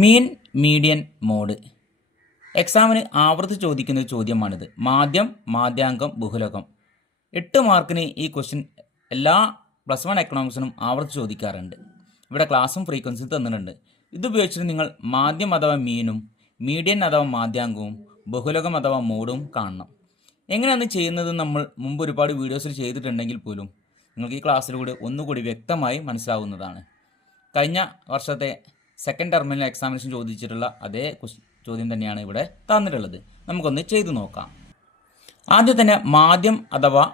Mean median mode എക്സാമിന് ആവർത്തിച്ച് ചോദിക്കുന്ന ഒരു ചോദ്യമാണിത്. മാധ്യം, മാധ്യാങ്കം, ബഹുലകം. 8 മാർക്കിന് ഈ ക്വസ്റ്റ്യൻ എല്ലാ +1 എക്കണോമിക്സിനും ആവർത്തിച്ച് ചോദിക്കാറുണ്ട്. ഇവിടെ ക്ലാസ്സും ഫ്രീക്വൻസിയും തന്നിട്ടുണ്ട്. ഇതുപയോഗിച്ചിട്ട് നിങ്ങൾ മാധ്യം അഥവാ മീനും, മീഡിയൻ അഥവാ മാധ്യാങ്കവും, ബഹുലകം അഥവാ മോഡും കാണണം. എങ്ങനെയാണ് ചെയ്യുന്നത് നമ്മൾ മുമ്പ് ഒരുപാട് വീഡിയോസിൽ ചെയ്തിട്ടുണ്ടെങ്കിൽ പോലും നിങ്ങൾക്ക് ഈ ക്ലാസ്സിലൂടെ ഒന്നുകൂടി വ്യക്തമായി മനസ്സിലാവുന്നതാണ്. കഴിഞ്ഞ വർഷത്തെ സെക്കൻഡ് ടെർമിനൽ എക്സാമിനേഷൻ ചോദിച്ചിട്ടുള്ള അതേ ചോദ്യം തന്നെയാണ് ഇവിടെ തന്നിട്ടുള്ളത്. നമുക്കൊന്ന് ചെയ്തു നോക്കാം. ആദ്യം തന്നെ മാധ്യം അഥവാ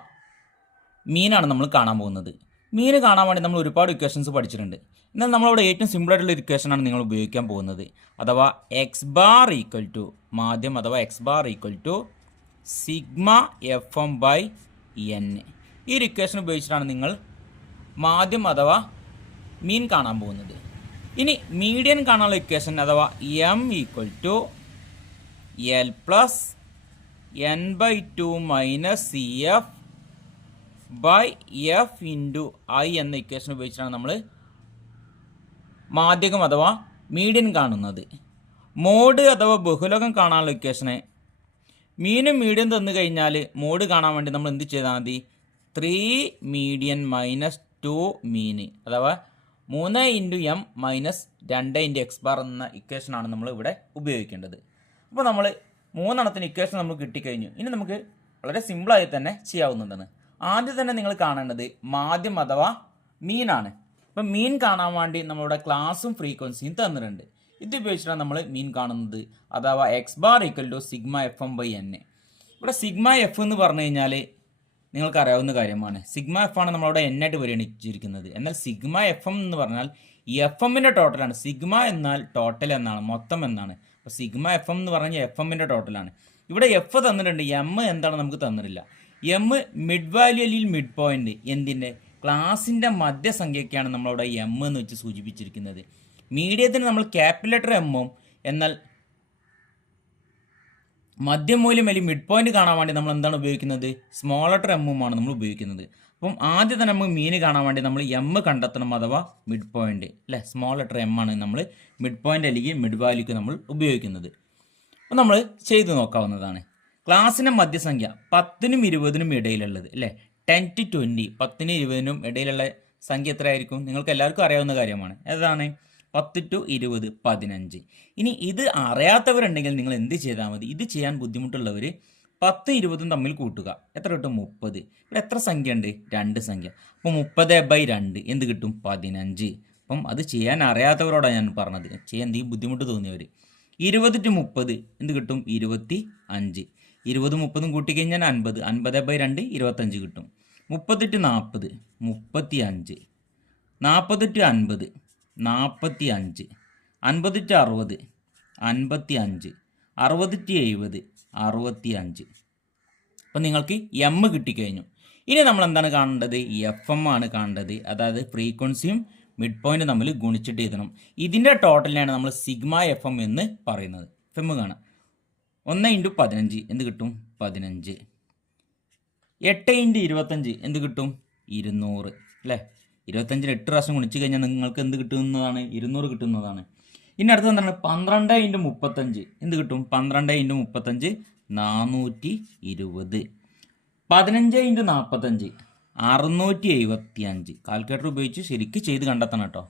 മീനാണ് നമ്മൾ കാണാൻ പോകുന്നത്. മീൻ കാണാൻ വേണ്ടി നമ്മൾ ഒരുപാട് ഇക്വേഷൻസ് പഠിച്ചിട്ടുണ്ട്. എന്നാൽ നമ്മളിവിടെ ഏറ്റവും സിമ്പിളായിട്ടുള്ള ഇക്വേഷനാണ് നിങ്ങൾ ഉപയോഗിക്കാൻ പോകുന്നത്. അഥവാ എക്സ് ബാർ ഈക്വൽ ടു മാധ്യം അഥവാ X bar equal to sigma F M by N. ഈ ഒരു ഇക്വേഷൻ ഉപയോഗിച്ചിട്ടാണ് നിങ്ങൾ മാധ്യം അഥവാ മീൻ കാണാൻ പോകുന്നത്. ഇനി മീഡിയൻ കാണാനുള്ള ഇക്വേഷൻ അഥവാ M equal to L plus N by 2 minus C F by F into I എന്ന ഇക്വേഷൻ ഉപയോഗിച്ചിട്ടാണ് നമ്മൾ മാധ്യമം അഥവാ മീഡിയൻ കാണുന്നത്. മോഡ് അഥവാ ബഹുലകം കാണാനുള്ള ഇക്വേഷനെ മീനും മീഡിയൻ തന്നു കഴിഞ്ഞാൽ മോഡ് കാണാൻ വേണ്ടി നമ്മൾ എന്ത് ചെയ്താൽ മതി? 3 മീഡിയൻ മൈനസ് 2 മീന് അഥവാ 3 into M minus 2 into X bar എന്ന ഇക്വേഷനാണ് നമ്മൾ ഇവിടെ ഉപയോഗിക്കേണ്ടത്. അപ്പോൾ നമ്മൾ 3 ഇക്വേഷൻ നമ്മൾ കിട്ടിക്കഴിഞ്ഞു. ഇനി നമുക്ക് വളരെ സിമ്പിളായി തന്നെ ചെയ്യാവുന്നതാണ്. ആദ്യം തന്നെ നിങ്ങൾ കാണേണ്ടത് മാധ്യം അഥവാ മീനാണ്. അപ്പം മീൻ കാണാൻ വേണ്ടി നമ്മളിവിടെ ക്ലാസ്സും ഫ്രീക്വൻസിയും തന്നിട്ടുണ്ട്. ഇത് ഉപയോഗിച്ചിട്ടാണ് നമ്മൾ മീൻ കാണുന്നത്. അഥവാ X bar equal to sigma F M by N. ഇവിടെ സിഗ്മ എഫ് എന്ന് പറഞ്ഞു കഴിഞ്ഞാൽ നിങ്ങൾക്ക് അറിയാവുന്ന കാര്യമാണ്. സിഗ്മ എഫ് ആണ് നമ്മളവിടെ എൻ ആയിട്ട് പരിഗണിച്ചിരിക്കുന്നത്. എന്നാൽ സിഗ്മ എഫ് എം എന്ന് പറഞ്ഞാൽ എഫ് എമ്മിൻ്റെ ടോട്ടലാണ്. സിഗ്മ എന്നാൽ ടോട്ടൽ എന്നാണ്, മൊത്തം എന്നാണ്. അപ്പോൾ സിഗ്മ എഫ് എം എന്ന് പറഞ്ഞാൽ എഫ് എമ്മിൻ്റെ ടോട്ടലാണ്. ഇവിടെ എഫ് തന്നിട്ടുണ്ട്, എം എന്താണ് നമുക്ക് തന്നിട്ടില്ല. എം മിഡ് വാല്യൂ അല്ലെങ്കിൽ മിഡ് പോയിന്റ്, എന്തിൻ്റെ? ക്ലാസിൻ്റെ മധ്യസംഖ്യയ്ക്കാണ് നമ്മളവിടെ എം എന്ന് വെച്ച് സൂചിപ്പിച്ചിരിക്കുന്നത്. മീഡിയത്തിന് നമ്മൾ ക്യാപിറ്റൽ ലെറ്റർ എമ്മും, എന്നാൽ മധ്യമൂല്യം അല്ലെങ്കിൽ മിഡ് പോയിന്റ് കാണാൻ വേണ്ടി നമ്മൾ എന്താണ് ഉപയോഗിക്കുന്നത്? സ്മോൾ ലെറ്റർ എമ്മുമാണ് നമ്മൾ ഉപയോഗിക്കുന്നത്. അപ്പം ആദ്യം തന്നെ നമുക്ക് മീന് കാണാൻ വേണ്ടി നമ്മൾ എം കണ്ടെത്തണം അഥവാ മിഡ് പോയിന്റ് അല്ലേ. സ്മോൾ ലെറ്റർ എം ആണ് നമ്മൾ മിഡ് പോയിന്റ് അല്ലെങ്കിൽ മിഡ് വാല്യൂക്ക് നമ്മൾ ഉപയോഗിക്കുന്നത്. അപ്പം നമ്മൾ ചെയ്തു നോക്കാവുന്നതാണ്. ക്ലാസ്സിൻ്റെ മധ്യസംഖ്യ 10നും 20നും ഇടയിലുള്ളത് അല്ലേ. 10 to 20, 10നും 20നും ഇടയിലുള്ള സംഖ്യ എത്രയായിരിക്കും? നിങ്ങൾക്ക് എല്ലാവർക്കും അറിയാവുന്ന കാര്യമാണ്. ഏതാണ്? 10 to 20 15. ഇനി ഇത് അറിയാത്തവരുണ്ടെങ്കിൽ നിങ്ങൾ എന്ത് ചെയ്താൽ മതി? ഇത് ചെയ്യാൻ ബുദ്ധിമുട്ടുള്ളവർ 10 20 തമ്മിൽ കൂട്ടുക. എത്ര കിട്ടും? 30. ഇവിടെ എത്ര സംഖ്യ ഉണ്ട്? 2 സംഖ്യ. അപ്പോൾ 30/2 എന്ത് കിട്ടും? 15. അപ്പം അത് ചെയ്യാൻ അറിയാത്തവരോടാണ് ഞാൻ പറഞ്ഞത്. ചെയ്യാൻ എന്തെങ്കിലും ബുദ്ധിമുട്ട് തോന്നിയവർ. 20 to 30 എന്ത് കിട്ടും? 25. 20 30 കൂട്ടിക്കഴിഞ്ഞാൽ 50. 50/2 25 കിട്ടും. 30 to 40 35. 40 to 50 45. 50 to 60 55. 60 to 70 65. അപ്പം നിങ്ങൾക്ക് എം കിട്ടിക്കഴിഞ്ഞു. ഇനി നമ്മൾ എന്താണ് കാണേണ്ടത്? എഫ് എം ആണ് കാണേണ്ടത്. അതായത് ഫ്രീക്വൻസിയും മിഡ് പോയിന്റും തമ്മിൽ ഗുണിച്ചിട്ട് എഴുതണം. ഇതിൻ്റെ ടോട്ടലിനാണ് നമ്മൾ സിഗ്മ എഫ് എം എന്ന് പറയുന്നത്. എഫ് എം കാണാം. 1 ഇൻറ്റു 15 എന്ത് കിട്ടും? 15. 8 ഇൻറ്റു 25 എന്ത് കിട്ടും? 200 അല്ലേ. 25 8 പ്രാവശ്യം ഗുണിച്ച് കഴിഞ്ഞാൽ നിങ്ങൾക്ക് എന്ത് കിട്ടുന്നതാണ്? 200 കിട്ടുന്നതാണ്. ഇനി അടുത്തത് എന്താണ്? 12 ഇൻറ്റു 35 എന്ത് കിട്ടും? 12 ഇൻറ്റു 35 420. 15 ഇൻറ്റു 45 675. കാൽക്കുലേറ്റർ ഉപയോഗിച്ച് ശരിക്കും ചെയ്ത് കണ്ടെത്തണം കേട്ടോ.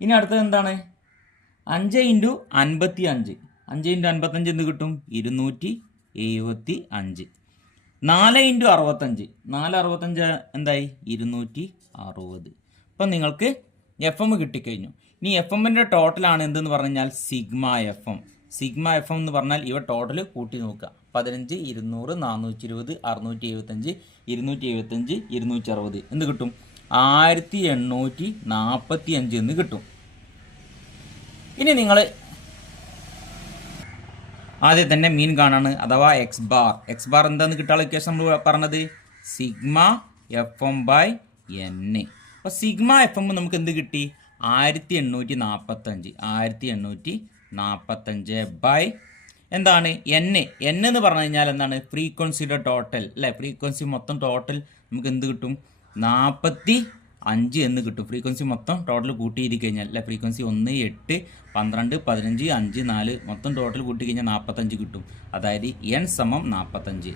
ഇനി അടുത്തത് എന്താണ്? 5 ഇൻറ്റു 55 5 ഇൻറ്റു 55 എന്ത് കിട്ടും? 275. 4 ഇൻറ്റു 65 465 എന്തായി? 260. അപ്പം നിങ്ങൾക്ക് എഫ് എം കിട്ടിക്കഴിഞ്ഞു. ഇനി എഫ് എമ്മിൻ്റെ ടോട്ടലാണ് എന്തെന്ന് പറഞ്ഞാൽ sigma F M. Sigma F M എന്ന് പറഞ്ഞാൽ ഇവ ടോട്ടൽ കൂട്ടി നോക്കുക. 15 200 420 675 275 260 എന്ത് കിട്ടും? 1845 എന്ന് കിട്ടും. ഇനി നിങ്ങൾ ആദ്യം തന്നെ മീൻ കാണാണ് അഥവാ എക്സ് ബാർ. എക്സ് ബാർ എന്താണെന്ന് കിട്ടാനുള്ള ഇക്വേഷൻ നമ്മൾ പറഞ്ഞത് sigma F M by N. അപ്പോൾ സിഗ്മ എഫ് എം നമുക്ക് എന്ത് കിട്ടി? 1845. 1845 ബൈ എന്താണ്? എൻ. എൻ എന്ന് പറഞ്ഞു കഴിഞ്ഞാൽ എന്താണ്? ഫ്രീക്വൻസിയുടെ ടോട്ടൽ അല്ലേ. ഫ്രീക്വൻസി മൊത്തം ടോട്ടൽ നമുക്ക് എന്ത് കിട്ടും? 40 5 എന്ന് കിട്ടും. ഫ്രീക്വൻസി മൊത്തം ടോട്ടൽ കൂട്ടി എഴുതി കഴിഞ്ഞാൽ അല്ലെ ഫ്രീക്വൻസി 1, 8, 12, 15, 5, 4 മൊത്തം ടോട്ടൽ കൂട്ടി കഴിഞ്ഞാൽ 45 കിട്ടും. അതായത് n സമം 45.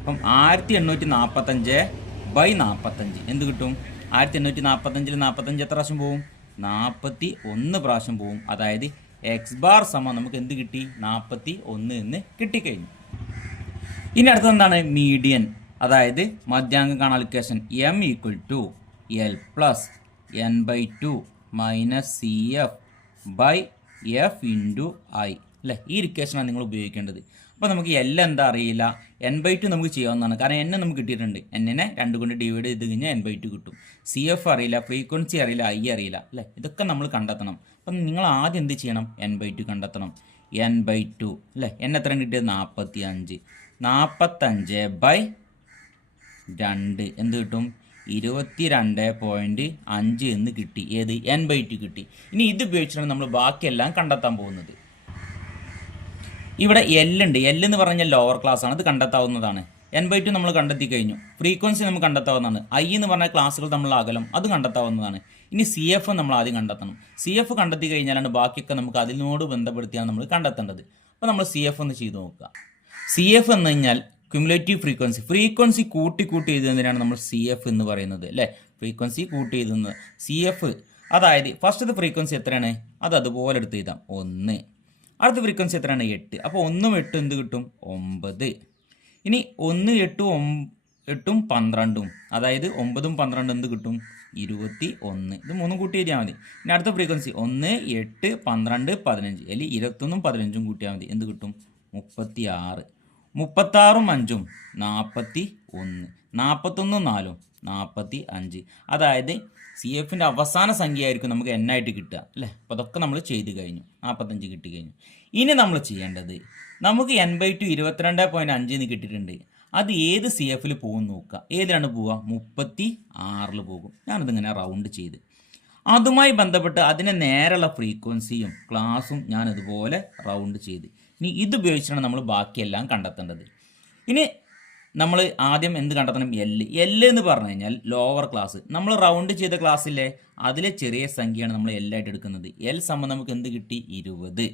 അപ്പം 1845/45 എന്ത് കിട്ടും? 1845 45 എത്ര പ്രാവശ്യം പോവും? 41 പ്രാവശ്യം പോവും. അതായത് എക്സ് ബാർ സമം നമുക്ക് എന്ത് കിട്ടി? 41 എന്ന് കിട്ടിക്കഴിഞ്ഞു. ഇനി അടുത്തത് എന്താണ്? മീഡിയൻ, അതായത് മധ്യാങ്കം കാണാൻ equation m equal to L plus n/2 minus C F by F into I അല്ലേ? ഈ ഇക്വേഷനാണ് നിങ്ങൾ ഉപയോഗിക്കേണ്ടത്. അപ്പോൾ നമുക്ക് എൽ എന്താ അറിയില്ല, n/2 നമുക്ക് ചെയ്യാവുന്നതാണ്. കാരണം n നമുക്ക് കിട്ടിയിട്ടുണ്ട്. n-നെ 2 കൊണ്ട് ഡിവൈഡ് ചെയ്ത് കഴിഞ്ഞാൽ n/2 കിട്ടും. സി എഫ് അറിയില്ല, ഫ്രീക്വൻസി അറിയില്ല, ഐ അറിയില്ല അല്ലേ? ഇതൊക്കെ നമ്മൾ കണ്ടെത്തണം. അപ്പം നിങ്ങൾ ആദ്യം എന്ത് ചെയ്യണം? n/2 കണ്ടെത്തണം. n/2 അല്ലേ? n എത്ര കിട്ടിയത്? 45. 45/2 എന്ത് കിട്ടും? 22.5 എന്ന് കിട്ടി. ഏത്? n/2 കിട്ടി. ഇനി ഇത് ഉപയോഗിച്ചിട്ടാണ് നമ്മൾ ബാക്കിയെല്ലാം കണ്ടെത്താൻ പോകുന്നത്. ഇവിടെ എൽ ഉണ്ട്. എൽ എന്ന് പറഞ്ഞാൽ ലോവർ ക്ലാസ് ആണ്, അത് കണ്ടെത്താവുന്നതാണ്. n/2 നമ്മൾ കണ്ടെത്തി കഴിഞ്ഞു. ഫ്രീക്വൻസി നമുക്ക് കണ്ടെത്താവുന്നതാണ്. ഐ എന്ന് പറഞ്ഞാൽ ക്ലാസ്സുകൾ തമ്മിലുള്ള അകലം, അത് കണ്ടെത്താവുന്നതാണ്. ഇനി സി എഫ് നമ്മൾ ആദ്യം കണ്ടെത്തണം. സി എഫ് കണ്ടെത്തി കഴിഞ്ഞാലാണ് ബാക്കിയൊക്കെ നമുക്ക് അതിനോട് ബന്ധപ്പെടുത്തിയാണ് നമ്മൾ കണ്ടെത്തേണ്ടത്. അപ്പോൾ നമ്മൾ സി എഫ് ഒന്ന് ചെയ്ത് നോക്കുക. സി എഫ് എന്ന് കഴിഞ്ഞാൽ ക്യുമുലേറ്റീവ് ഫ്രീക്വൻസി കൂട്ടി എഴുതുന്നതിനാണ് നമ്മൾ സി എഫ് എന്ന് പറയുന്നത് അല്ലേ? ഫ്രീക്വൻസി കൂട്ടി എഴുതുന്നത് സി എഫ്. അതായത് ഫസ്റ്റത്തെ ഫ്രീക്വൻസി എത്രയാണ്? അത് അതുപോലെ എടുത്ത് എഴുതാം, 1. അടുത്ത ഫ്രീക്വൻസി എത്രയാണ്? 8. അപ്പോൾ 1ഉം 8ഉം എന്ത് കിട്ടും? 9. ഇനി 1, 8ഉം 8ഉം 12ഉം, അതായത് 9ഉം 12ഉം എന്ത് കിട്ടും? 21. ഇത് 3 കൂട്ടി എഴുതിയാൽ മതി. ഇനി അടുത്ത ഫ്രീക്വൻസി 1, 8, 12, 15 അല്ലെങ്കിൽ 21ഉം 15ഉം കൂട്ടിയാൽ മതി. എന്ത് കിട്ടും? 36. 36ഉം 5ഉം 41. 41ഉം 4ഉം 45. അതായത് സി എഫിൻ്റെ അവസാന സംഖ്യ ആയിരിക്കും നമുക്ക് n ആയിട്ട് കിട്ടുക അല്ലേ? അപ്പോൾ അതൊക്കെ നമ്മൾ ചെയ്ത് കഴിഞ്ഞു. 45 കിട്ടി കഴിഞ്ഞു. ഇനി നമ്മൾ ചെയ്യേണ്ടത്, നമുക്ക് n/2 22.5 എന്ന് കിട്ടിയിട്ടുണ്ട്. അത് ഏത് സി എഫിൽ പോകും നോക്കുക. ഏതിലാണ് പോവുക? 36 പോകും. ഞാനതിങ്ങനെ റൗണ്ട് ചെയ്ത് അതുമായി ബന്ധപ്പെട്ട് അതിന് നേരെയുള്ള ഫ്രീക്വൻസിയും ക്ലാസ്സും ഞാൻ ഇതുപോലെ റൗണ്ട് ചെയ്ത്. ഇനി ഇതുപയോഗിച്ചാണ് നമ്മൾ ബാക്കിയെല്ലാം കണ്ടെത്തേണ്ടത്. ഇനി നമ്മൾ ആദ്യം എന്ത് കണ്ടെത്തണം? എൽ എന്ന് പറഞ്ഞു കഴിഞ്ഞാൽ ലോവർ ക്ലാസ്. നമ്മൾ റൗണ്ട് ചെയ്ത ക്ലാസ്സിലെ അതിലെ ചെറിയ സംഖ്യയാണ് നമ്മൾ എല്ലായിട്ട് എടുക്കുന്നത്. എൽ സമം നമുക്ക് എന്ത് കിട്ടി? 20.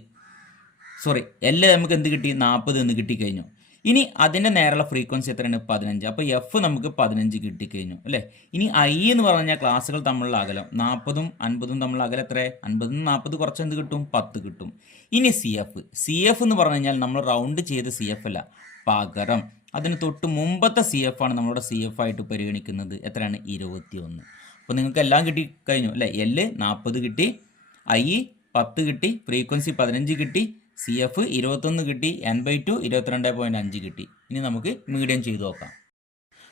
എൽ നമുക്ക് എന്ത് കിട്ടി? 40 എന്ന് കിട്ടിക്കഴിഞ്ഞു. ഇനി അതിൻ്റെ നേരെയുള്ള ഫ്രീക്വൻസി എത്രയാണ്? 15. അപ്പോൾ എഫ് നമുക്ക് 15 കിട്ടിക്കഴിഞ്ഞു അല്ലേ? ഇനി ഐ എന്ന് പറഞ്ഞാൽ ക്ലാസ്സുകൾ തമ്മിലുള്ള അകലം 40ഉം 50ഉം തമ്മിലുള്ള അകലം എത്ര? 50 40 കുറച്ച് എന്ത് കിട്ടും? 10 കിട്ടും. ഇനി സി എഫ് എന്ന് പറഞ്ഞു കഴിഞ്ഞാൽ നമ്മൾ റൗണ്ട് ചെയ്ത സി എഫ് അല്ല, പകരം അതിന് തൊട്ട് മുമ്പത്തെ സി എഫ് ആണ് നമ്മളുടെ സി എഫ് ആയിട്ട് പരിഗണിക്കുന്നത്. എത്രയാണ്? 21. അപ്പോൾ നിങ്ങൾക്ക് എല്ലാം കിട്ടി കഴിഞ്ഞു അല്ലേ? എൽ 40 കിട്ടി, ഐ 10 കിട്ടി, ഫ്രീക്വൻസി 15 കിട്ടി, സി എഫ് 21 കിട്ടി, n/2 22.5 കിട്ടി. ഇനി നമുക്ക് മീഡിയം ചെയ്ത് നോക്കാം.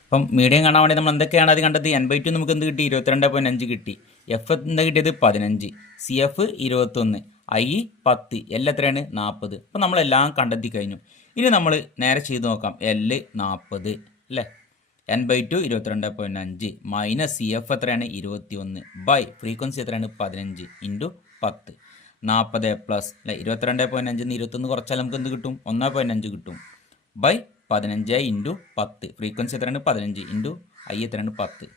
അപ്പം മീഡിയം കാണാൻ വേണ്ടി നമ്മൾ എന്തൊക്കെയാണ് അത് കണ്ടത്? n/2 നമുക്ക് എന്ത് കിട്ടി? 22.5 കിട്ടി. എഫ് എന്താ കിട്ടിയത്? 15. സി എഫ് 21, ഐ 10, എൽ എത്രയാണ്? 40. അപ്പം നമ്മളെല്ലാം കണ്ടെത്തി കഴിഞ്ഞു. ഇനി നമ്മൾ നേരെ ചെയ്ത് നോക്കാം. എൽ 40 അല്ലേ? n/2 22.5 മൈനസ് സി എഫ് എത്രയാണ്? 21 ബൈ ഫ്രീക്വൻസി എത്രയാണ്? 15 ഇൻറ്റു 10. 40 പ്ലസ് അല്ലേ? 22.5 21 കുറച്ചാൽ നമുക്ക് എന്ത് കിട്ടും? 1.5 കിട്ടും. By 15 into 10. ഫ്രീക്വൻസി എത്രയാണ്? 15 ഇൻറ്റു ഐ എത്രയാണ്? 10.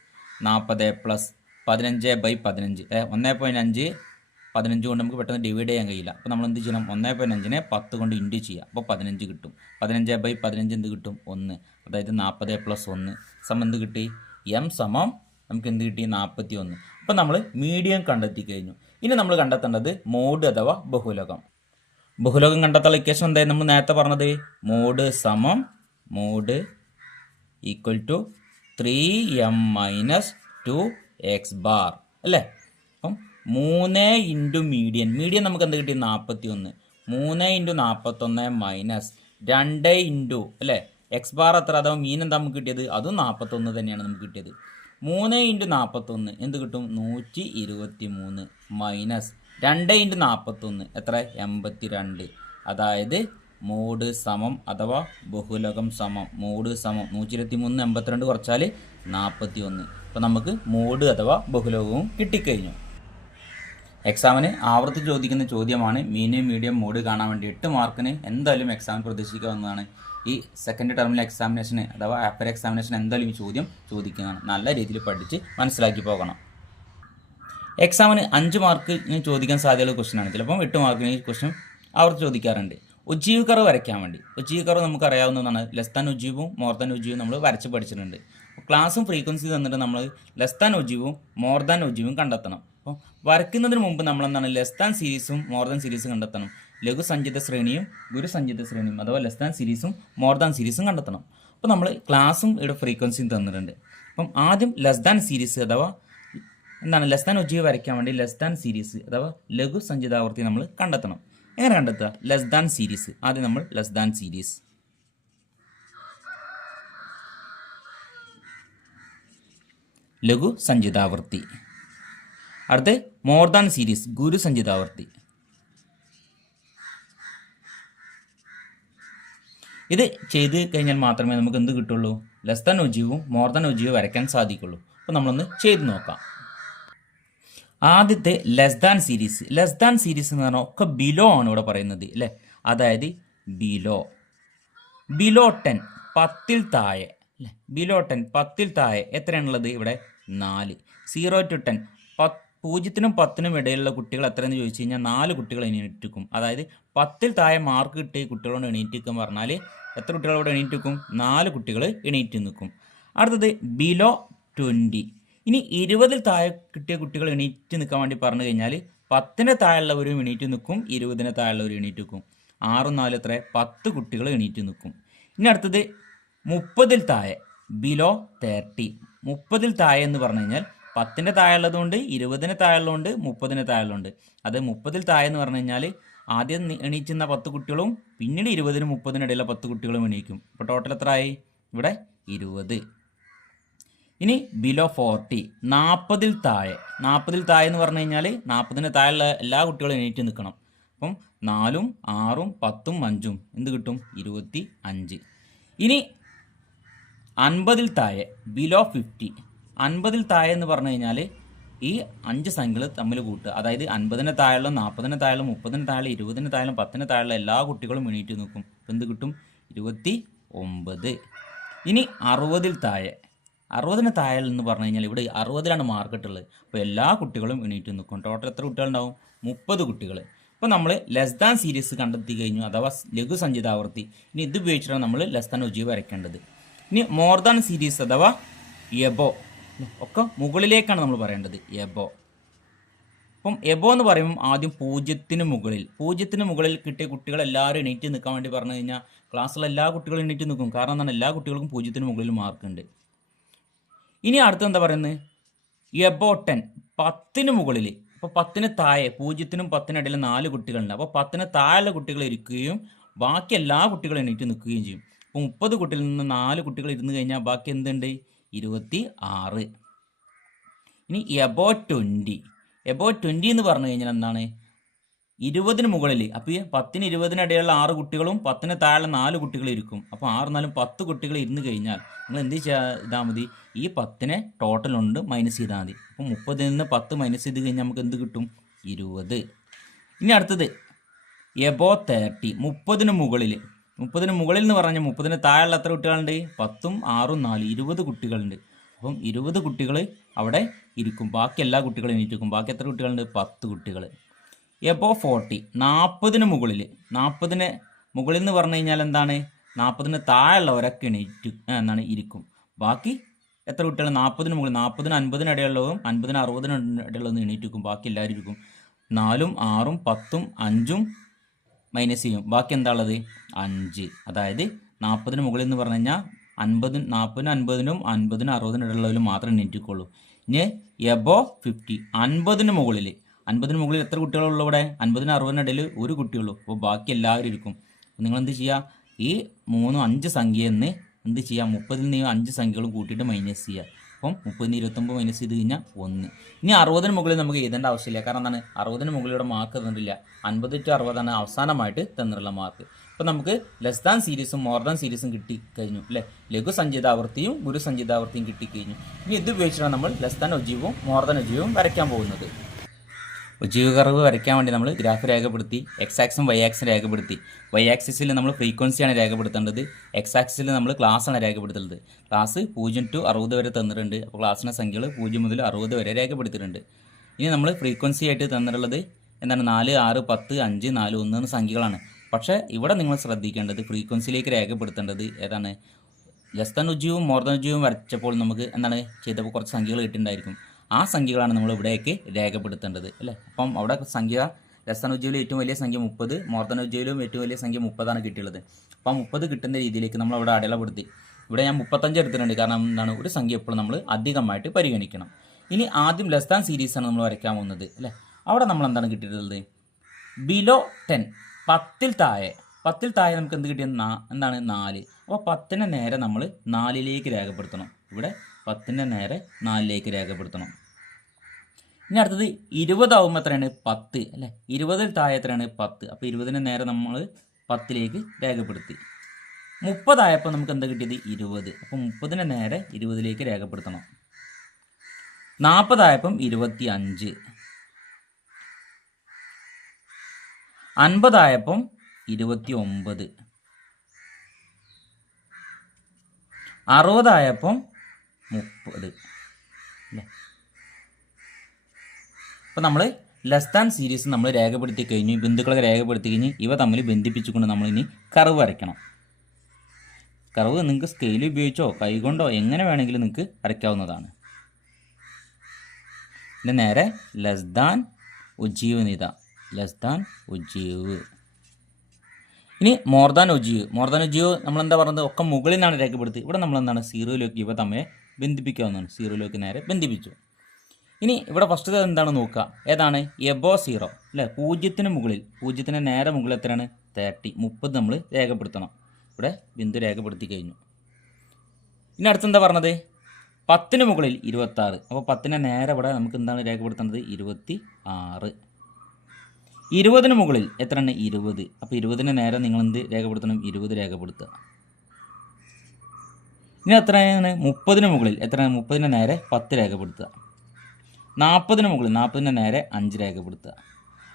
40 പ്ലസ് 15 ബൈ 15 1.5. 15 കൊണ്ട് നമുക്ക് പെട്ടെന്ന് ഡിവൈഡ് ചെയ്യാൻ കഴിയില്ല. അപ്പോൾ നമ്മൾ എന്ത് ചെയ്യണം? 1.5നെ 10 കൊണ്ട് ഇൻറ്റു ചെയ്യുക. അപ്പോൾ 15 കിട്ടും. 15 ബൈ 15 എന്ത് കിട്ടും? 1. അതായത് 40 പ്ലസ് 1 സമം എന്ത് കിട്ടി? എം സമം നമുക്ക് എന്ത് കിട്ടി? 41. അപ്പോൾ നമ്മൾ മീഡിയം കണ്ടെത്തി കഴിഞ്ഞു. ഇനി നമ്മൾ കണ്ടെത്തേണ്ടത് മോഡ് അഥവാ ബഹുലകം. ബഹുലകം കണ്ടെത്താനുള്ള ഇക്വേഷൻ എന്തായാലും നമ്മൾ നേരത്തെ പറഞ്ഞത് മോഡ് സമം mode equal to 3m minus 2x bar അല്ലേ? അപ്പം 3 ഇൻറ്റു മീഡിയൻ നമുക്ക് എന്ത് കിട്ടി? 41. 3 ഇൻറ്റു 41 മൈനസ് 2 ഇൻറ്റു അല്ലേ? എക്സ് ബാർ എത്ര? അഥവാ മീൻ എന്താ നമുക്ക് കിട്ടിയത്? അതും 41 തന്നെയാണ് നമുക്ക് കിട്ടിയത്. 3 ഇൻറ്റു 41 എന്ത് കിട്ടും? 123 മൈനസ് 2 ഇൻറ്റു 41 എത്ര? 82. അതായത് മോഡ് സമം അഥവാ ബഹുലകം സമം മോഡ് സമം 123 82 കുറച്ചാൽ 41. അപ്പോൾ നമുക്ക് മോഡ് അഥവാ ബഹുലകവും കിട്ടിക്കഴിഞ്ഞു. എക്സാമിന് ആവർത്തി ചോദിക്കുന്ന ചോദ്യമാണ്. മീഡിയം മോഡ് കാണാൻ വേണ്ടി 8 മാർക്കിന് എന്തായാലും എക്സാം പ്രതീക്ഷിക്കാവുന്നതാണ്. ഈ സെക്കൻഡ് ടേമിലെ എക്സാമിനേഷന് അഥവാ ആഫ്റ്റർ എക്സാമിനേഷൻ എന്തായാലും ഈ ചോദ്യം ചോദിക്കുന്നതാണ്. നല്ല രീതിയിൽ പഠിച്ച് മനസ്സിലാക്കി പോകണം. എക്സാമിന് 5 മാർക്ക് ചോദിക്കാൻ സാധ്യതയുള്ള ക്വസ്റ്റ്യനാണ്. ചിലപ്പം 8 മാർക്കിന് ഈ ക്വസ്റ്റ്യൻ അവർ ചോദിക്കാറുണ്ട്. ഉജ്ജീവ് കർവ് വരയ്ക്കാൻ വേണ്ടി, ഉജ്ജീവ് കർവ് നമുക്ക് അറിയാവുന്നതാണ്. ലെസ് ദാൻ ഉജ്ജീവും മോർ ദാൻ ഉജ്ജീവും നമ്മൾ വരച്ച് പഠിച്ചിട്ടുണ്ട്. ക്ലാസ്സും ഫ്രീക്വൻസി തന്നിട്ട് നമ്മൾ ലെസ് ദാൻ ഉജ്ജീവും മോർ ദാൻ ഉജ്ജീവും കണ്ടെത്തണം. അപ്പോൾ വരയ്ക്കുന്നതിന് മുമ്പ് നമ്മൾ എന്താണ് ലെസ് ദാൻ സീരീസും മോർ ദാൻ സീരീസും കണ്ടെത്തണം. ലഘുസഞ്ചിത ശ്രേണിയും ഗുരുസഞ്ചിത ശ്രേണിയും അഥവാ ലെസ് ദാൻ സീരീസും മോർ ദാൻ സീരീസും കണ്ടെത്തണം. അപ്പോൾ നമ്മൾ ക്ലാസ്സും ഇവിടെ ഫ്രീക്വൻസിയും തന്നിട്ടുണ്ട്. അപ്പം ആദ്യം ലെസ് ദാൻ സീരീസ് അഥവാ എന്താണ് ലെസ് ദാൻ ഉജ്ജീവ് വരയ്ക്കാൻ വേണ്ടി ലെസ് ദാൻ സീരീസ് അഥവാ ലഘു സഞ്ചിതാവർത്തി നമ്മൾ കണ്ടെത്തണം. എങ്ങനെ കണ്ടെത്തുക? Less than series. ആദ്യം നമ്മൾ ലെസ് ദാൻ സീരീസ്, ലഘു സഞ്ചിതാവർത്തി. അടുത്ത് മോർ ദാൻ സീരീസ്, ഗുരു സഞ്ചിതാവർത്തി. ഇത് ചെയ്ത് കഴിഞ്ഞാൽ മാത്രമേ നമുക്ക് എന്ത് കിട്ടുള്ളൂ? ലെസ് ദാൻ ഉജ്ജീവും മോർ ദാൻ ഉജ്ജീവും വരയ്ക്കാൻ സാധിക്കുള്ളൂ. അപ്പോൾ നമ്മളൊന്ന് ചെയ്ത് നോക്കാം. ആദ്യത്തെ less than series. Less than series എന്ന് പറഞ്ഞാൽ ഒക്കെ ബിലോ ആണ് ഇവിടെ പറയുന്നത് അല്ലേ. അതായത് ബിലോ 10, 10ൽ താഴെ അല്ലേ. ബിലോ 10, 10ൽ താഴെ എത്രയാണുള്ളത്? ഇവിടെ 4. 0 to 10, 0നും 10നും ഇടയിലുള്ള കുട്ടികൾ എത്രയെന്ന് ചോദിച്ചു കഴിഞ്ഞാൽ 4 കുട്ടികൾ എണീറ്റിക്കും. അതായത് 10ൽ താഴെ മാർക്ക് കിട്ടിയ കുട്ടികളോട് എണീറ്റിക്കും പറഞ്ഞാൽ എത്ര കുട്ടികളോട് എണീറ്റിക്കും? 4 കുട്ടികൾ എണീറ്റ് നിൽക്കും. അടുത്തത് ബിലോ 20. ഇനി 20ൽ താഴെ കിട്ടിയ കുട്ടികൾ എണീറ്റ് നിൽക്കാൻ വേണ്ടി പറഞ്ഞു കഴിഞ്ഞാൽ 10ന് താഴെയുള്ളവരും എണീറ്റ് നിൽക്കും, 20ന് താഴെയുള്ളവരും എണീറ്റ് നിൽക്കും. 6 4 എത്ര? 10 കുട്ടികൾ എണീറ്റ് നിൽക്കും. ഇനി അടുത്തത് 30ൽ താഴെ, ബിലോ 30. 30ൽ താഴെ എന്ന് പറഞ്ഞു കഴിഞ്ഞാൽ 10ന് താഴെയുള്ളതുകൊണ്ട്, 20ന് താഴെയുള്ളതുകൊണ്ട്, 30ന് താഴെയുള്ളതുണ്ട്. അത് 30ൽ താഴെ എന്ന് പറഞ്ഞു കഴിഞ്ഞാൽ ആദ്യം എണീച്ചുന്ന 10 കുട്ടികളും പിന്നീട് 20നും 30നും ഇടയിലുള്ള 10 കുട്ടികളും എണീക്കും. അപ്പോൾ ടോട്ടൽ എത്ര ആയി? ഇവിടെ 20. ഇനി ബിലോ 40, 40ൽ താഴെ. 40ൽ താഴെ എന്ന് പറഞ്ഞു കഴിഞ്ഞാൽ 40ന് താഴെയുള്ള എല്ലാ കുട്ടികളും എണീറ്റ് നിൽക്കണം. അപ്പം 4ഉം 6ഉം 10ഉം 5ഉം എന്ത് കിട്ടും? 25. ഇനി 50ൽ താഴെ, ബിലോ 50. 50ൽ താഴെ എന്ന് പറഞ്ഞു കഴിഞ്ഞാൽ ഈ 5 സംഖ്യകൾ തമ്മിൽ കൂട്ടുക. അതായത് 50ന് താഴെയുള്ള, 40ന് താഴെയുള്ള, 30ന് താഴെ, 20ന് താഴെ, 10ന് താഴെയുള്ള എല്ലാ കുട്ടികളും എണീറ്റ് നിൽക്കും. അപ്പം എന്ത് കിട്ടും? 29. ഇനി 60ൽ താഴെ. 60ന് താഴെ എന്ന് പറഞ്ഞു കഴിഞ്ഞാൽ ഇവിടെ 60ലാണ് മാർക്കിട്ടുള്ളത്. അപ്പോൾ എല്ലാ കുട്ടികളും എണീറ്റ് നിൽക്കും. ടോട്ടൽ എത്ര കുട്ടികളുണ്ടാവും? 30 കുട്ടികൾ. ഇപ്പോൾ നമ്മൾ ലെസ് ദാൻ സീരീസ് കണ്ടെത്തി കഴിഞ്ഞു, അഥവാ ലഘു സഞ്ചിതാവർത്തി. ഇനി ഇത് ഉപയോഗിച്ചിട്ടാണ് നമ്മൾ ലെസ് ദാൻ ഉജ്ജീവ് വരയ്ക്കേണ്ടത്. ഇനി മോർ ദാൻ സീരീസ് അഥവാ എബോ ഒക്കെ മുകളിലേക്കാണ് നമ്മൾ പറയേണ്ടത്. എബോ. അപ്പം എബോ എന്ന് പറയുമ്പോൾ ആദ്യം 0ന് മുകളിൽ. 0ന് മുകളിൽ കിട്ടിയ കുട്ടികൾ എല്ലാവരും എണീറ്റ് നിൽക്കാൻ വേണ്ടി പറഞ്ഞു കഴിഞ്ഞാൽ ക്ലാസ്സിലെ എല്ലാ കുട്ടികളും എണീറ്റ് നിൽക്കും. കാരണം എന്താണ്? എല്ലാ കുട്ടികൾക്കും 0ന് മുകളിൽ മാർക്കുണ്ട്. ഇനി അടുത്ത് എന്താ പറയുന്നത്? എബോ 10, 10ന് മുകളിൽ. അപ്പോൾ 10ന് താഴെ, 0നും 10നും ഇടയിൽ 4 കുട്ടികളുണ്ട്. അപ്പോൾ 10ന് താഴെയുള്ള കുട്ടികൾ ഇരിക്കുകയും ബാക്കി എല്ലാ കുട്ടികളും എണീറ്റ് നിൽക്കുകയും ചെയ്യും. അപ്പോൾ 30 കുട്ടികളിൽ നിന്ന് 4 കുട്ടികൾ ഇരുന്ന് കഴിഞ്ഞാൽ ബാക്കി എന്തുണ്ട്? 26. ഇനി എബോ 20. എബോ 20 എന്ന് പറഞ്ഞു കഴിഞ്ഞാൽ എന്താണ്? 20ന് മുകളിൽ. അപ്പോൾ ഈ 10ന് 20ന് ഇടയിലുള്ള 6 കുട്ടികളും 10ന് താഴെ 4 കുട്ടികൾ ഇരിക്കും. അപ്പോൾ 6 4 10 കുട്ടികൾ ഇരുന്ന് കഴിഞ്ഞാൽ നിങ്ങൾ എന്ത് ചെയ്താൽ മതി? ഈ 10നെ ടോട്ടൽ കൊണ്ട് മൈനസ് ചെയ്താൽ മതി. അപ്പോൾ 30ൽ നിന്ന് 10 മൈനസ് ചെയ്ത് കഴിഞ്ഞാൽ നമുക്ക് എന്ത് കിട്ടും? 20. ഇനി അടുത്തത് എബോ 30, 30ന് മുകളിൽ. 30ന് മുകളിൽ എന്ന് പറഞ്ഞാൽ 30ന് താഴെയുള്ള എത്ര കുട്ടികളുണ്ട്? 10ഉം 6ഉം 4, 20 കുട്ടികളുണ്ട്. അപ്പം 20 കുട്ടികൾ അവിടെ ഇരിക്കും. ബാക്കി എല്ലാ കുട്ടികളും എണീറ്റിരിക്കും. ബാക്കി എത്ര കുട്ടികളുണ്ട്? 10 കുട്ടികൾ. എബോ 40, 40ന് മുകളിൽ. 40ന് മുകളിൽ എന്ന് പറഞ്ഞു കഴിഞ്ഞാൽ എന്താണ്? 40ന് താഴെയുള്ളവരൊക്കെ എണീറ്റ് എന്താണ് ഇരിക്കും. ബാക്കി എത്ര കുട്ടികൾ? 40ന് മുകളിൽ. 40ന് 50ന് ഇടയുള്ളതും 50ന് 60ന് ഇടയുള്ളതും എണീറ്റിരിക്കും. ബാക്കി എല്ലാവരും ഇരിക്കും. 4ഉം 6ഉം 10ഉം 5ഉം മൈനസ് ചെയ്യും. ബാക്കി എന്താ ഉള്ളത്? 5. അതായത് 40ന് മുകളിൽ എന്ന് പറഞ്ഞു കഴിഞ്ഞാൽ 40നും 50നും 50നും 60നും ഇടയുള്ളവരും മാത്രമേ എണീറ്റിക്കുള്ളൂ. ഇനി എബോ 50, 50ന് മുകളിൽ. 50ന് മുകളിൽ എത്ര കുട്ടികളുള്ളൂ? ഇവിടെ 50നും 60നും ഇടയിൽ ഒരു കുട്ടിയുള്ളൂ. അപ്പോൾ ബാക്കി എല്ലാവരും ഇരിക്കും. നിങ്ങൾ എന്ത് ചെയ്യുക? ഈ 3 5 സംഖ്യയിൽ നിന്ന് എന്ത് ചെയ്യാം? 30ൽ നിന്ന് 5 സംഖ്യകളും കൂട്ടിയിട്ട് മൈനസ് ചെയ്യുക. അപ്പം 30ന് 29 മൈനസ് ചെയ്ത് കഴിഞ്ഞാൽ 1. ഇനി 60ന് മുകളിൽ നമുക്ക് എഴുതേണ്ട ആവശ്യമില്ല. കാരണം എന്താണ്? 60ന് മുകളിലൂടെ മാർക്ക് തന്നിട്ടില്ല. 50 to 60 അവസാനമായിട്ട് തന്നിട്ടുള്ള മാർക്ക്. അപ്പോൾ നമുക്ക് ലെസ് ദാൻ സീരീസും മോർ ദാൻ സീരീസും കിട്ടിക്കഴിഞ്ഞു അല്ലേ. ലഘു സഞ്ചിതാവർത്തിയും ഗുരു സഞ്ചിതാവർത്തിയും കിട്ടിക്കഴിഞ്ഞു. ഇനി ഇത് ഉപയോഗിച്ചിട്ടാണ് നമ്മൾ ലെസ് ദാൻ ഉജ്ജീവും മോർ ദാൻ ഉജ്ജീവും വരയ്ക്കാൻ പോകുന്നത്. ഉജ്ജീവ് കർവ് വരയ്ക്കാൻ വേണ്ടി നമ്മൾ ഗ്രാഫ് രേഖപ്പെടുത്തി, എക്സ് ആക്സും വൈ ആക്സും രേഖപ്പെടുത്തി. വൈ ആക്സിസിൽ നമ്മൾ ഫ്രീക്വൻസിയാണ് രേഖപ്പെടുത്തേണ്ടത്, എക്സ് ആക്സിസിൽ നമ്മൾ ക്ലാസ്സാണ് രേഖപ്പെടുത്തേണ്ടത്. ക്ലാസ് 0 to 60 വരെ തന്നിട്ടുണ്ട്. അപ്പോൾ ക്ലാസ്സിൻ്റെ സംഖ്യകൾ 0 മുതൽ 60 വരെ രേഖപ്പെടുത്തിയിട്ടുണ്ട്. ഇനി നമ്മൾ ഫ്രീക്വൻസി ആയിട്ട് തന്നിട്ടുള്ളത് എന്താണ് 4, 6, 10, 5, 4, 1 എന്ന സംഖ്യകളാണ്. പക്ഷേ ഇവിടെ നിങ്ങൾ ശ്രദ്ധിക്കേണ്ടത് ഫ്രീക്വൻസിയിലേക്ക് രേഖപ്പെടുത്തേണ്ടത് ഏതാണ്? ലെസ് ദാൻ ഉജ്ജീവും മോർ ദാൻ ഉജ്ജീവും വരച്ചപ്പോൾ നമുക്ക് എന്താണ് ചെയ്തപ്പോൾ കുറച്ച് സംഖ്യകൾ കിട്ടിയിട്ടുണ്ടായിരിക്കും. ആ സംഖ്യകളാണ് നമ്മൾ ഇവിടേക്ക് രേഖപ്പെടുത്തേണ്ടത് അല്ലേ. അപ്പം അവിടെ സംഖ്യ ലെസ് ദാൻ ഉജ്ജീവിലും ഏറ്റവും വലിയ സംഖ്യ 30, മോർ ദാൻ ഉജ്ജീവിലും ഏറ്റവും വലിയ സംഖ്യ 30 കിട്ടിയുള്ളത്. അപ്പം 30 കിട്ടുന്ന രീതിയിലേക്ക് നമ്മൾ അവിടെ അടയാളപ്പെടുത്തി. ഇവിടെ ഞാൻ 35 എടുത്തിട്ടുണ്ട്, കാരണം എന്താണ് ഒരു സംഖ്യ എപ്പോഴും നമ്മൾ അധികമായിട്ട് പരിഗണിക്കണം. ഇനി ആദ്യം ലെസ് ദാൻ സീരീസാണ് നമ്മൾ വരയ്ക്കാൻ പോകുന്നത് അല്ലേ. അവിടെ നമ്മൾ എന്താണ് കിട്ടിയിട്ടുള്ളത്? ബിലോ 10, 10ൽ താഴെ നമുക്ക് എന്ത് കിട്ടിയത്? എന്താണ് 4. അപ്പോൾ 10നെ നേരെ നമ്മൾ 4ലേക്ക് രേഖപ്പെടുത്തണം. ഇവിടെ 10നെ നേരെ 4ലേക്ക് രേഖപ്പെടുത്തണം. ഇനി അടുത്തത് 20 ആവുമ്പോൾ എത്രയാണ്? 10 അല്ലേ. 20ൽ താഴെ എത്രയാണ്? 10. അപ്പോൾ 20നെ നേരെ നമ്മൾ 10ലേക്ക് രേഖപ്പെടുത്തി. 30 ആയപ്പോൾ നമുക്ക് എന്താ കിട്ടിയത്? 20. അപ്പോൾ 30നെ നേരെ 20ലേക്ക് രേഖപ്പെടുത്തണം. 40 ആയപ്പം 25. 50 ആയപ്പം 29. 60 ആയപ്പം 30 അല്ലേ. അപ്പോൾ നമ്മൾ ലെസ് ദാൻ സീരീസ് നമ്മൾ രേഖപ്പെടുത്തി കഴിഞ്ഞു, ബിന്ദുക്കളൊക്കെ രേഖപ്പെടുത്തി കഴിഞ്ഞ് ഇവ തമ്മിൽ ബന്ധിപ്പിച്ചുകൊണ്ട് നമ്മളിനി കർവ് വരയ്ക്കണം. കർവ് നിങ്ങൾക്ക് സ്കെയിൽ ഉപയോഗിച്ചോ കൈകൊണ്ടോ എങ്ങനെ വേണമെങ്കിലും നിങ്ങൾക്ക് വരയ്ക്കാവുന്നതാണ്. പിന്നെ നേരെ ലെസ് ദാൻ ഉജ്ജീവ് നിത, ലെസ് ദാൻ ഉജ്ജീവ്. ഇനി മോർ ദാൻ ഉജ്ജീവ് നമ്മളെന്താ പറഞ്ഞത്? ഒക്കെ മുകളിൽ നിന്നാണ് രേഖപ്പെടുത്തി. ഇവിടെ നമ്മളെന്താണ് 0യിലേക്ക് ഇവ തമ്മിൽ ബന്ധിപ്പിക്കാവുന്നതാണ്. 0യിലേക്ക് നേരെ ബന്ധിപ്പിച്ചു. ഇനി ഇവിടെ ഫസ്റ്റ് എന്താണ് നോക്കുക? ഏതാണ്? എബോ 0 അല്ലേ. 0ന് മുകളിൽ, 0ന് നേരെ മുകളിൽ എത്രയാണ്? 30 നമ്മൾ രേഖപ്പെടുത്തണം. ഇവിടെ ബിന്ദു രേഖപ്പെടുത്തി കഴിഞ്ഞു. ഇനി അടുത്തെന്താ പറഞ്ഞത്? 10ന് മുകളിൽ 26. അപ്പോൾ 10നെ നേരെ ഇവിടെ നമുക്ക് എന്താണ് രേഖപ്പെടുത്തേണ്ടത്? 26. 20ന് മുകളിൽ എത്രയാണ്? 20. അപ്പോൾ 20ന് നേരെ നിങ്ങൾ എന്ത് രേഖപ്പെടുത്തണം? 20 രേഖപ്പെടുത്തുക. ഇനി എത്രയാണ്? 30ന് മുകളിൽ എത്രയാണ്? 30ന് നേരെ 10 രേഖപ്പെടുത്തുക. 40ന് മുകളിൽ 40ന് നേരെ 5 രേഖപ്പെടുത്തുക.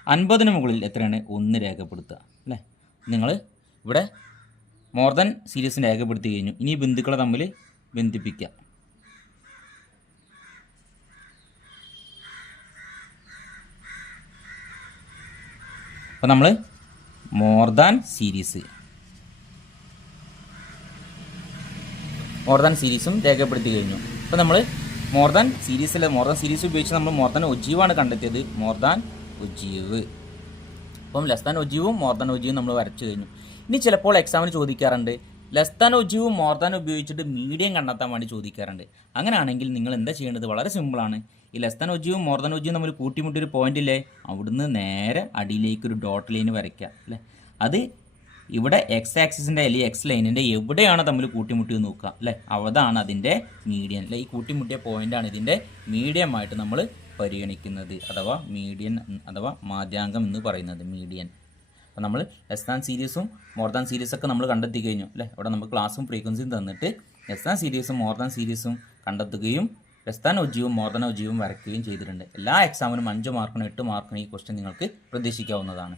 50ന് മുകളിൽ എത്രയാണ്? 1 രേഖപ്പെടുത്തുക അല്ലേ. നിങ്ങൾ ഇവിടെ മോർ ദാൻ സീരീസിന് രേഖപ്പെടുത്തി കഴിഞ്ഞു. ഇനി ബിന്ദുക്കളെ തമ്മിൽ ബന്ധിപ്പിക്കുക. അപ്പോൾ നമ്മൾ മോർ ദാൻ സീരീസും രേഖപ്പെടുത്തി കഴിഞ്ഞു. അപ്പോൾ നമ്മൾ മോർ ദാൻ സീരീസ് ഉപയോഗിച്ച് നമ്മൾ മോർ ദാൻ ഉജ്ജീവാണ് കണ്ടെത്തിയത്. More than ogive. അപ്പം ലെസ് ദാൻ ഉജ്ജീവും മോർ ദാൻ ഉജ്ജീവും നമ്മൾ വരച്ചു കഴിഞ്ഞു. ഇനി ചിലപ്പോൾ എക്സാമിന് ചോദിക്കാറുണ്ട്, ലെസ് ദാൻ ഉജ്ജീവും മോർ ദാൻ ഉപയോഗിച്ചിട്ട് മീഡിയം കണ്ടെത്താൻ വേണ്ടി ചോദിക്കാറുണ്ട്. അങ്ങനെയാണെങ്കിൽ നിങ്ങൾ എന്താ ചെയ്യേണ്ടത്? വളരെ സിമ്പിളാണ്. ഈ ലെസ് ദാൻ ഉജ്ജീവും മോർ ദാൻ ഉജ്ജീവും നമ്മൾ കൂട്ടിമുട്ടിയൊരു പോയിന്റ് ഇല്ലേ, അവിടുന്ന് നേരെ അടിയിലേക്ക് ഒരു ഡോട്ട് ലൈൻ വരയ്ക്കുക അല്ലേ. അത് ഇവിടെ എക്സ് ആക്സിസിൻ്റെ അല്ലെങ്കിൽ എക്സ് ലൈനിൻ്റെ എവിടെയാണ് തമ്മിൽ കൂട്ടിമുട്ടി നോക്കുക അല്ലേ. അതാണ് അതിൻ്റെ മീഡിയൻ അല്ലെ. ഈ കൂട്ടിമുട്ടിയ പോയിൻ്റാണ് ഇതിൻ്റെ മീഡിയമായിട്ട് നമ്മൾ പരിഗണിക്കുന്നത്, അഥവാ മീഡിയൻ അഥവാ മാധ്യാങ്കം എന്ന് പറയുന്നത്, മീഡിയൻ. അപ്പോൾ നമ്മൾ ലെസ് ദാൻ സീരീസും മോർ ദാൻ സീരീസൊക്കെ നമ്മൾ കണ്ടെത്തി കഴിഞ്ഞു അല്ലേ. അവിടെ നമുക്ക് ക്ലാസ്സും ഫ്രീക്വൻസിയും തന്നിട്ട് ലെസ് ദാൻ സീരീസും മോർ ദാൻ സീരീസും കണ്ടെത്തുകയും ലെസ് ദാൻ ഉജ്ജീവും മോർ ദാൻ ഉജ്ജീവും വരയ്ക്കുകയും ചെയ്തിട്ടുണ്ട്. എല്ലാ എക്സാമിനും 5 മാർക്കിനും 8 മാർക്കിനും ഈ ക്വസ്റ്റ്യൻ നിങ്ങൾക്ക് പ്രതീക്ഷിക്കാവുന്നതാണ്.